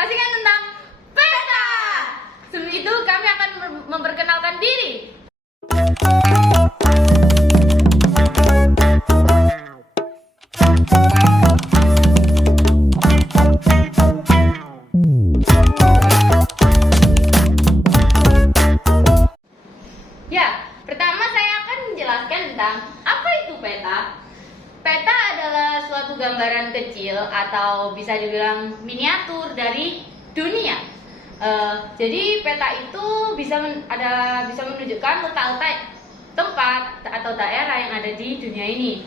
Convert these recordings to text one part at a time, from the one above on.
presentasikan tentang peta. Sebelum itu kami akan memperkenalkan diri. Ya, pertama saya akan menjelaskan tentang apa itu peta. Peta adalah suatu gambaran kecil atau bisa dibilang miniatur dari dunia. Jadi peta itu bisa menunjukkan letak-letak tempat atau daerah yang ada di dunia ini.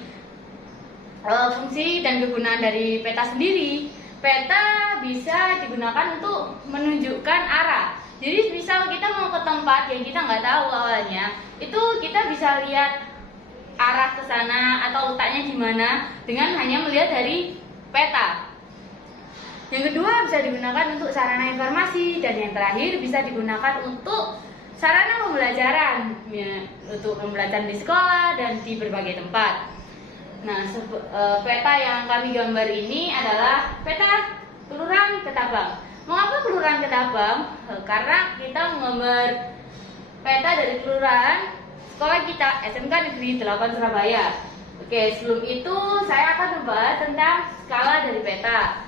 Fungsi dan kegunaan dari peta sendiri, peta bisa digunakan untuk menunjukkan arah. Jadi misal kita mau ke tempat yang kita nggak tahu awalnya, itu kita bisa lihat arah ke sana atau letaknya di mana dengan hanya melihat dari peta. Yang kedua bisa digunakan untuk sarana informasi, dan yang terakhir bisa digunakan untuk sarana pembelajaran, ya, untuk pembelajaran di sekolah dan di berbagai tempat. Nah, peta yang kami gambar ini adalah peta Kelurahan Ketabang. Mengapa Kelurahan Ketabang? Karena kita menggambar peta dari kelurahan sekolah kita, SMK Negeri 8 Surabaya. Oke, sebelum itu saya akan membahas tentang skala dari peta.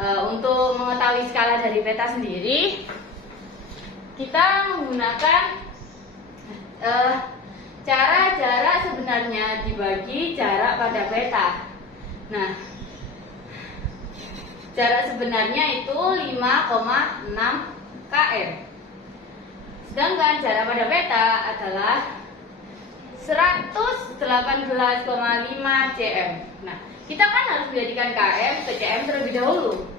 Untuk mengetahui skala dari peta sendiri, kita menggunakan cara jarak sebenarnya dibagi jarak pada peta. Nah, jarak sebenarnya itu 5,6 km. Sedangkan jarak pada peta adalah 118,5 cm. Nah, kita kan harus menjadikan km ke cm terlebih dahulu.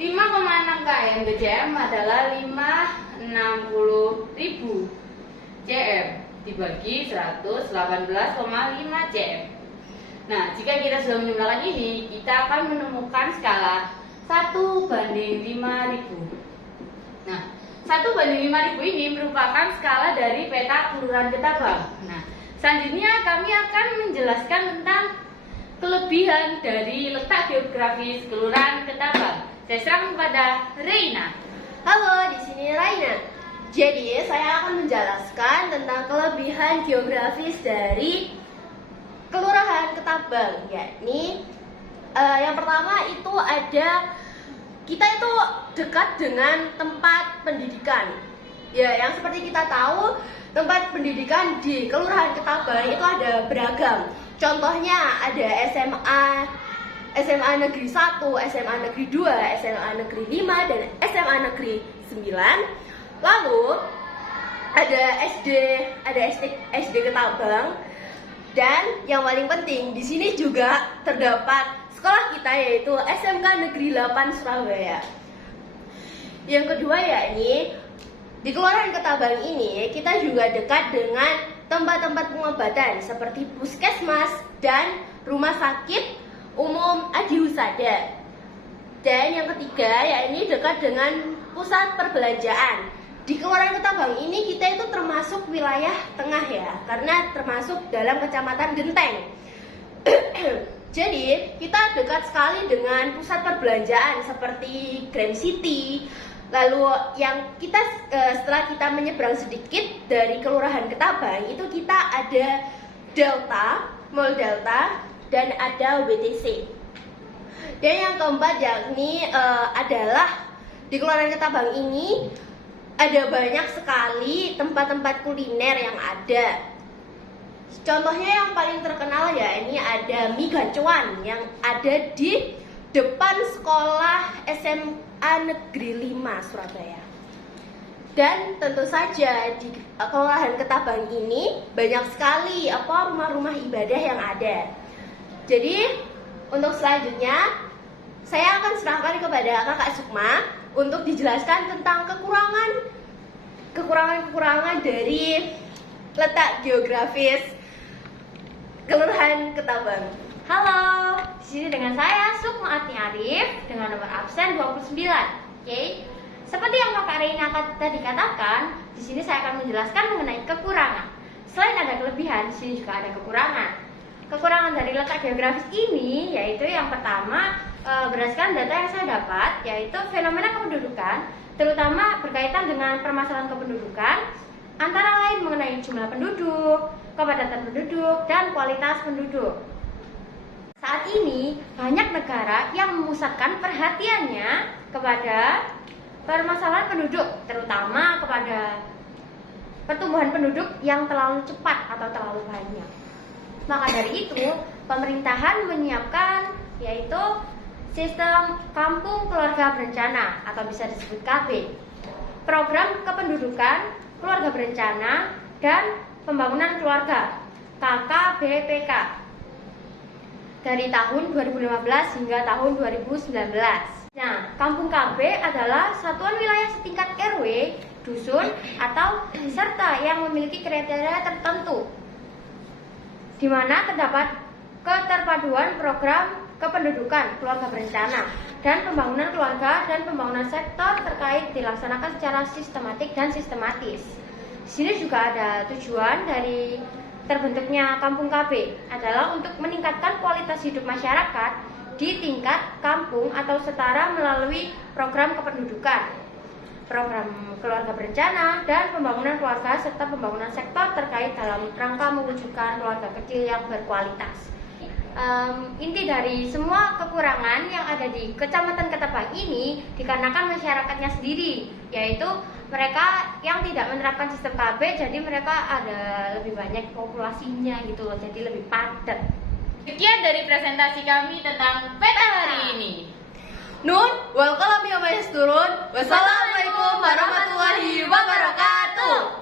5,6 km ke cm adalah 560.000 cm dibagi 118,5 cm. Nah, jika kita sudah menjumlahkan ini, kita akan menemukan skala 1:5000. Nah, 1:5000 ini merupakan skala dari peta Kelurahan Ketabang. Nah, selanjutnya kami akan menjelaskan tentang kelebihan dari letak geografis Kelurahan Ketabang. Saya serahkan kepada Reina. Halo, di sini Raina. Jadi, saya akan menjelaskan tentang kelebihan geografis dari Kelurahan Ketabang, yakni yang pertama itu ada kita itu dekat dengan tempat pendidikan. Ya, yang seperti kita tahu, tempat pendidikan di Kelurahan Ketabang itu ada beragam. Contohnya ada SMA Negeri 1, SMA Negeri 2, SMA Negeri 5, dan SMA Negeri 9. Lalu ada SD Ketabang, dan yang paling penting di sini juga terdapat sekolah kita, yaitu SMK Negeri 8 Surabaya. Yang kedua yakni di Kelurahan Ketabang ini kita juga dekat dengan tempat-tempat pengobatan seperti puskesmas dan rumah sakit umum Adi Husada. Dan yang ketiga yakni dekat dengan pusat perbelanjaan. Di Kelurahan Ketabang ini kita itu termasuk wilayah tengah ya, karena termasuk dalam Kecamatan Genteng. Jadi kita dekat sekali dengan pusat perbelanjaan seperti Grand City. Lalu yang kita setelah kita menyeberang sedikit dari Kelurahan Ketabang itu kita ada Delta, Mall Delta, dan ada WTC. Dan yang keempat yakni adalah di Kelurahan Ketabang ini ada banyak sekali tempat-tempat kuliner yang ada. Contohnya yang paling terkenal ya ini ada mie gacuan yang ada di depan sekolah SMA Negeri 5 Surabaya. Dan tentu saja di Kelurahan Ketabang ini banyak sekali rumah-rumah ibadah yang ada. Jadi untuk selanjutnya saya akan serahkan kepada Kakak Sukma untuk dijelaskan tentang kekurangan dari letak geografis Kelurahan Ketabang. Halo, di sini dengan saya Sukma Atni Arif dengan nomor absen 29. Oke. Seperti yang Kakak Reina tadi katakan, di sini saya akan menjelaskan mengenai kekurangan. Selain ada kelebihan, di sini juga ada kekurangan. Kekurangan dari letak geografis ini yaitu yang pertama, berdasarkan data yang saya dapat, yaitu fenomena kependudukan, terutama berkaitan dengan permasalahan kependudukan, antara lain mengenai jumlah penduduk, kepadatan penduduk, dan kualitas penduduk. Saat ini, banyak negara yang memusatkan perhatiannya kepada permasalahan penduduk, terutama kepada pertumbuhan penduduk yang terlalu cepat atau terlalu banyak. Maka dari itu, pemerintahan menyiapkan yaitu sistem kampung keluarga berencana atau bisa disebut KB, program kependudukan, keluarga berencana, dan pembangunan keluarga KKBPK dari tahun 2015 hingga tahun 2019. Nah, kampung KB adalah satuan wilayah setingkat RW, dusun, atau serta yang memiliki kriteria tertentu, di mana terdapat keterpaduan program kependudukan, keluarga berencana, dan pembangunan keluarga dan pembangunan sektor terkait dilaksanakan secara sistematik dan sistematis. Di sini juga ada tujuan dari terbentuknya kampung KB adalah untuk meningkatkan kualitas hidup masyarakat di tingkat kampung atau setara melalui program kependudukan, program keluarga berencana, dan pembangunan keluarga serta pembangunan sektor terkait dalam rangka mewujudkan keluarga kecil yang berkualitas. Inti dari semua kekurangan yang ada di Kecamatan Ketapang ini dikarenakan masyarakatnya sendiri, yaitu mereka yang tidak menerapkan sistem KB, jadi mereka ada lebih banyak populasinya gitu loh, jadi lebih padat. Sekian dari presentasi kami tentang peta hari ini. Nun, wal qalam ya turun. Wassalamualaikum warahmatullahi wabarakatuh.